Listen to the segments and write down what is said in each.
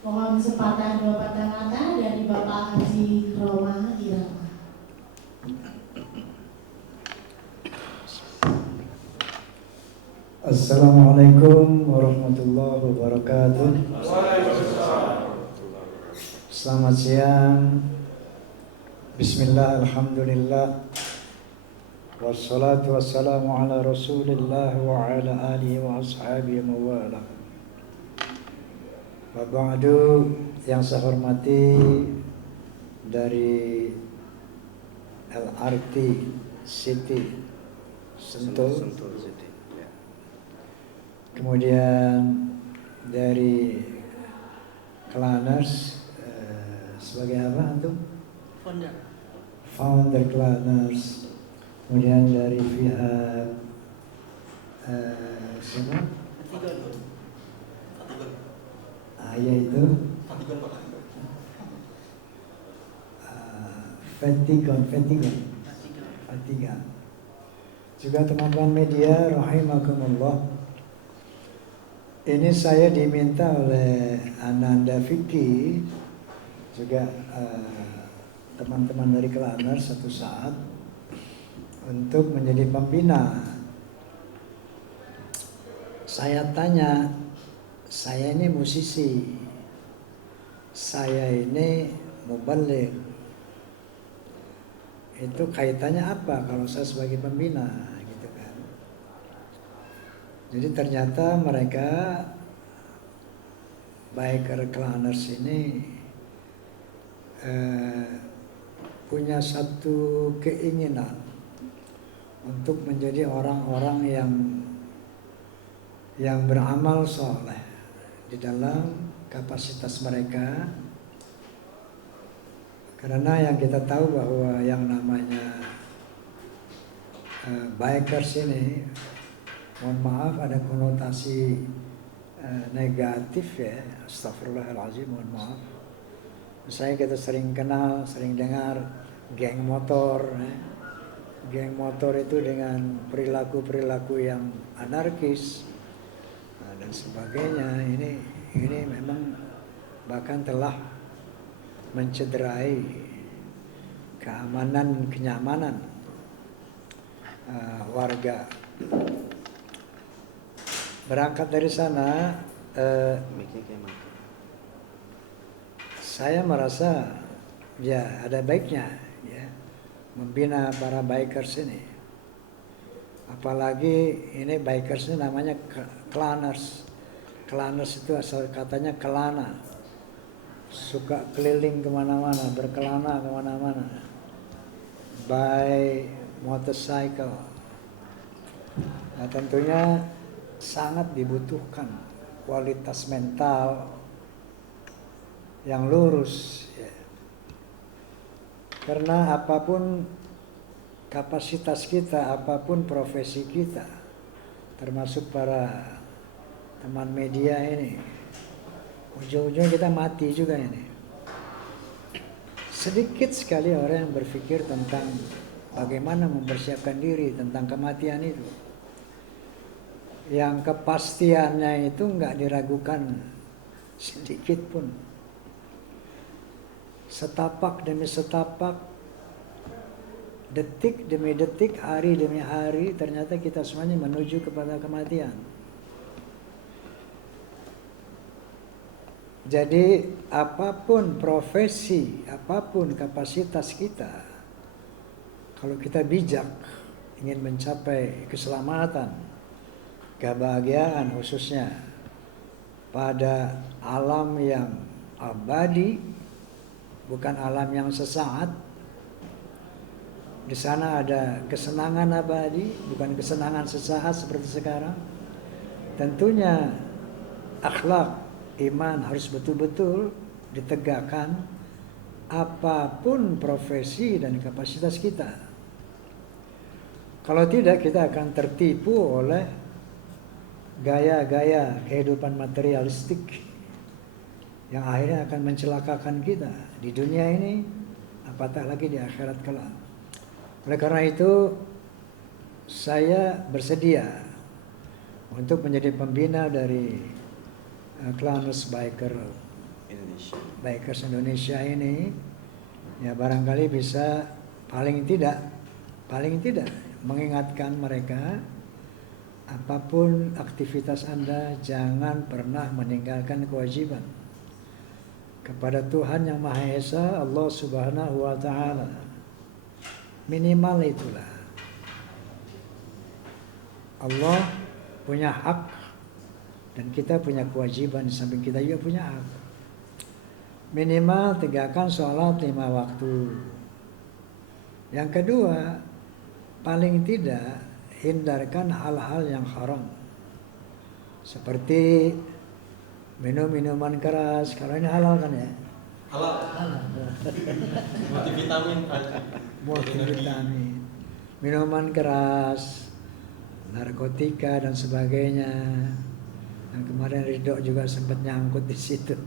Mohon sepatah dua patah kata dari Bapak Haji Roma Irama. Assalamualaikum warahmatullahi wabarakatuh. Selamat siang. Bismillah, alhamdulillah. Wassalatu wassalamu ala rasulillah wa ala alihi wa ashabihi mawala. Wa ba'du, yang saya hormati dari LRT City Sentul, kemudian dari Klaners, sebagai apa antum? Founder Klaners. Kemudian dari pihak siapa? Yaitu Fatigan. Juga teman-teman media rahimakumullah. Ini saya diminta oleh Ananda Vicky, juga teman-teman dari Kelanar satu saat, untuk menjadi pembina. Saya tanya, saya ini musisi, saya ini mubaligh, itu kaitannya apa kalau saya sebagai pembina, gitu kan? Jadi ternyata mereka biker Klaners ini punya satu keinginan untuk menjadi orang-orang yang beramal soleh di dalam kapasitas mereka, karena yang kita tahu bahwa yang namanya bikers ini, mohon maaf ada konotasi negatif ya, astagfirullahaladzim, mohon maaf. Misalnya kita sering kenal, sering dengar geng motor ya. Geng motor itu dengan perilaku-perilaku yang anarkis dan sebagainya, ini memang bahkan telah mencederai keamanan, kenyamanan warga. Berangkat dari sana, saya merasa ya ada baiknya ya membina para bikers ini. Apalagi ini bikers ini namanya Klaners. Klaners itu asal katanya kelana, suka keliling kemana-mana, berkelana kemana-mana, by motorcycle. Nah, tentunya sangat dibutuhkan kualitas mental yang lurus ya. Karena apapun kapasitas kita, apapun profesi kita, termasuk para teman media ini, ujung-ujungnya kita mati juga ini. Sedikit sekali orang yang berpikir tentang bagaimana mempersiapkan diri tentang kematian itu. Yang kepastiannya itu nggak diragukan sedikit pun. Setapak demi setapak, detik demi detik, hari demi hari, ternyata kita semuanya menuju kepada kematian. Jadi apapun profesi, apapun kapasitas kita, kalau kita bijak ingin mencapai keselamatan, kebahagiaan khususnya pada alam yang abadi, bukan alam yang sesaat. Di sana ada kesenangan abadi, bukan kesenangan sesaat seperti sekarang. Tentunya akhlak, iman harus betul-betul ditegakkan apapun profesi dan kapasitas kita. Kalau tidak, kita akan tertipu oleh gaya-gaya kehidupan materialistik yang akhirnya akan mencelakakan kita di dunia ini, apatah lagi di akhirat kelak. Oleh karena itu, saya bersedia untuk menjadi pembina dari Klaners Biker Bikers Indonesia ini ya barangkali bisa paling tidak mengingatkan mereka, apapun aktivitas Anda jangan pernah meninggalkan kewajiban kepada Tuhan Yang Maha Esa, Allah Subhanahu wa taala. Minimal itulah. Allah punya hak dan kita punya kewajiban, di samping kita juga punya hak. Minimal tegakkan sholat 5 waktu. Yang kedua, paling tidak hindarkan hal-hal yang haram. Seperti minum minuman keras. Kalau ini halal kan ya? Halal. Multivitamin. Multivitamin. Minuman keras, narkotika dan sebagainya. Yang kemarin Ridho juga sempat nyangkut di situ.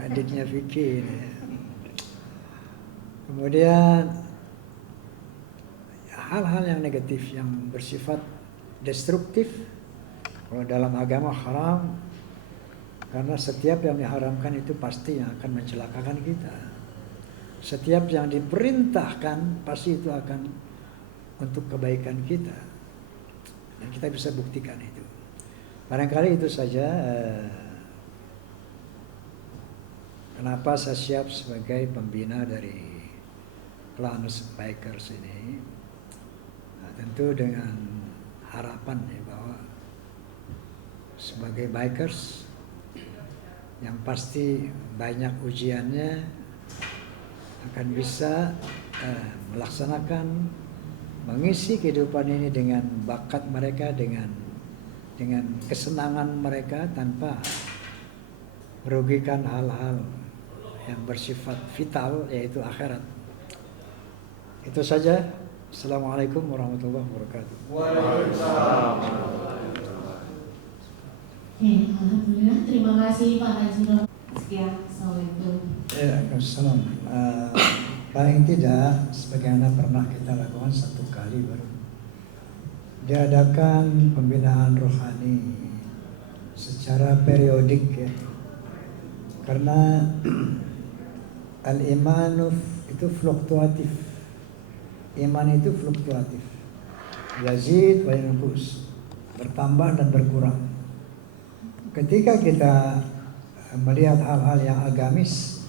Adiknya Vicky. Kemudian hal-hal yang negatif yang bersifat destruktif, kalau dalam agama haram, karena setiap yang diharamkan itu pasti yang akan mencelakakan kita. Setiap yang diperintahkan pasti itu akan untuk kebaikan kita, dan kita bisa buktikan itu. Barangkali itu saja kenapa saya siap sebagai pembina dari Klanos Bikers ini. Nah, tentu dengan harapan ya bahwa sebagai bikers yang pasti banyak ujiannya akan bisa melaksanakan, mengisi kehidupan ini dengan bakat mereka, dengan kesenangan mereka tanpa merugikan hal-hal yang bersifat vital, yaitu akhirat. Itu saja. Assalamualaikum warahmatullahi wabarakatuh. Waalaikumsalam. Alhamdulillah. Terima kasih Pak Haji Roh. Sekian. Assalamualaikum. Waalaikumsalam. Paling tidak sebagaimana pernah kita lakukan satu kali baru diadakan pembinaan rohani secara periodik ya. Karena al-imanu itu fluktuatif. Iman itu fluktuatif. Yazid wa yanqus, bertambah dan berkurang. Ketika kita melihat hal-hal yang agamis,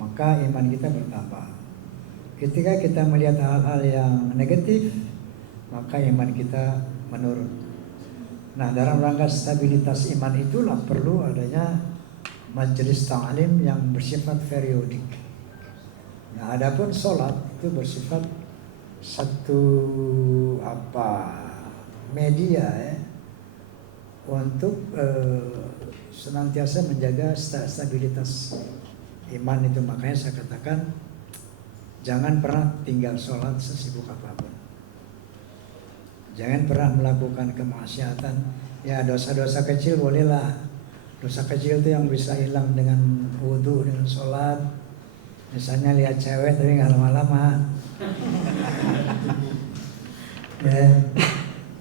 maka iman kita bertambah. Ketika kita melihat hal-hal yang negatif, maka iman kita menurun. Nah, dalam rangka stabilitas iman itulah perlu adanya majelis ta'lim yang bersifat periodik. Nah, adapun sholat itu bersifat satu media ya, untuk senantiasa menjaga stabilitas iman itu. Makanya saya katakan jangan pernah tinggal sholat sesibuk apapun. Jangan pernah melakukan kemaksiatan. Ya, dosa-dosa kecil bolehlah. Dosa kecil itu yang bisa hilang dengan wudhu, dengan sholat. Misalnya lihat cewek tapi nggak lama-lama. Ya,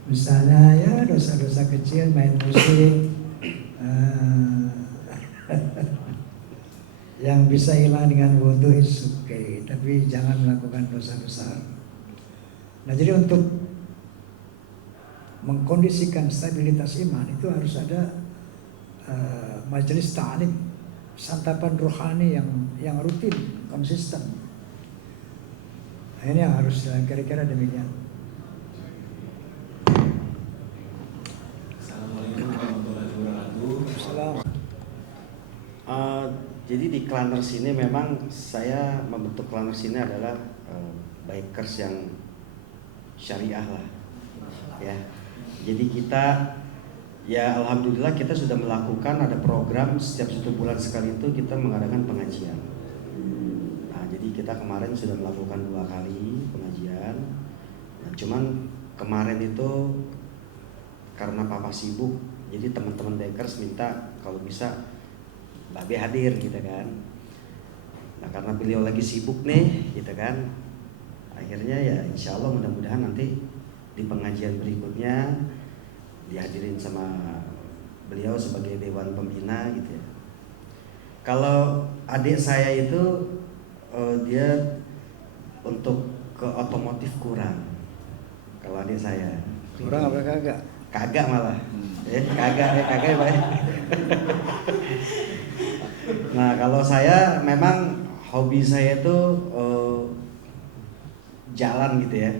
misalnya ya dosa-dosa kecil, main musik, yang bisa hilang dengan wudhu is okay, tapi jangan melakukan dosa besar. Nah, jadi untuk mengkondisikan stabilitas iman itu harus ada majelis ta'lim, santapan rohani yang rutin, konsisten. Nah, ini yang harus kira-kira demikian. Assalamualaikum warahmatullahi wabarakatuh. Assalamualaikum. Jadi di Klanos ini memang saya membentuk Klanos ini adalah bikers yang syariah lah, ya. Jadi kita ya alhamdulillah kita sudah melakukan ada program setiap 1 bulan sekali itu kita mengadakan pengajian. Nah, jadi kita kemarin sudah melakukan 2 kali pengajian. Nah, cuman kemarin itu karena papa sibuk, jadi teman-teman bikers minta kalau bisa Mbak B hadir gitu kan. Nah, karena beliau lagi sibuk nih gitu kan, akhirnya ya insya Allah mudah-mudahan nanti di pengajian berikutnya dihadirin sama beliau sebagai dewan pembina gitu ya. Kalau adik saya itu dia untuk ke otomotif kurang. Kalau adik saya Kurang apa kagak? kagak malah. Kagak Pak. Nah, kalau saya memang hobi saya itu jalan gitu ya.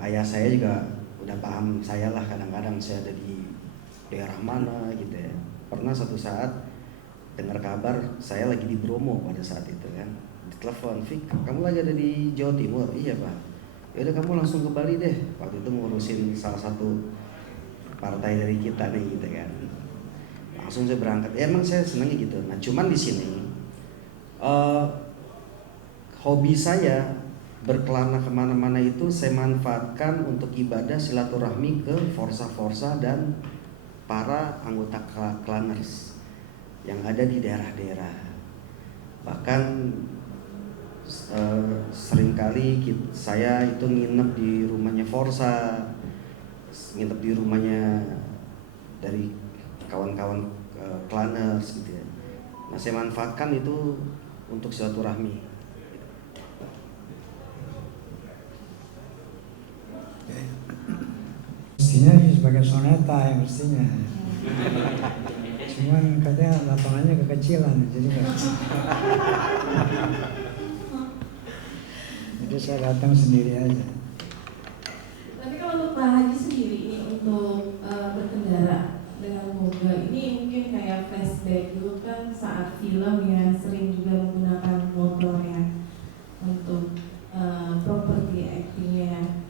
Ayah saya juga udah paham saya lah, kadang-kadang saya ada di daerah mana gitu ya. Pernah satu saat dengar kabar saya lagi di Bromo pada saat itu kan, ditelepon, "Fik, kamu lagi ada di Jawa Timur?" "Iya Pak." "Ya udah kamu langsung ke Bali deh." Waktu itu ngurusin salah satu partai dari kita nih gitu kan. Langsung saya berangkat. Ya, emang saya senangnya gitu. Nah, cuman di sini hobi saya berkelana kemana-mana itu saya manfaatkan untuk ibadah silaturahmi ke forsa-forsa dan para anggota Klaners yang ada di daerah-daerah. Bahkan seringkali saya itu nginep di rumahnya forsa, nginep di rumahnya dari kawan-kawan Klaners gitu ya. Nah, saya manfaatkan itu untuk silaturahmi. Mestinya sih sebagai soneta ya mestinya. Cuman katanya lapangannya kekecilan, jadi nggak. Jadi saya datang sendiri aja. Tapi kalau untuk Pak Haji sendiri ini untuk berkendara dengan mobil ini mungkin kayak flashback dulu kan saat film ya sering juga menggunakan motor ya untuk properti actingnya.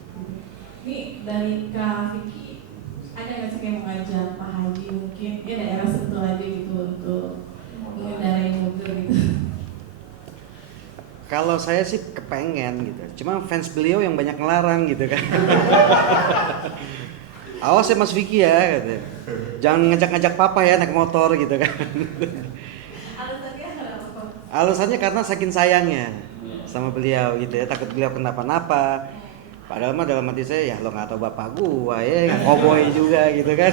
Ini dari Kak Vicky ada nggak sih kayak mengajak Pak Haji mungkin ya daerah Sentul aja gitu untuk mengendarai mobil gitu? Kalau saya sih kepengen gitu, cuma fans beliau yang banyak ngelarang gitu kan. "Awas ya Mas Vicky ya," gitu. "Jangan ngajak-ngajak papa ya naik motor," gitu kan. Alasannya apa? Alasannya karena saking sayangnya sama beliau gitu ya, takut beliau kenapa-napa. Padahal mah dalam hati saya, ya lo nggak tahu bapak gua ya, yang cowboy juga gitu kan.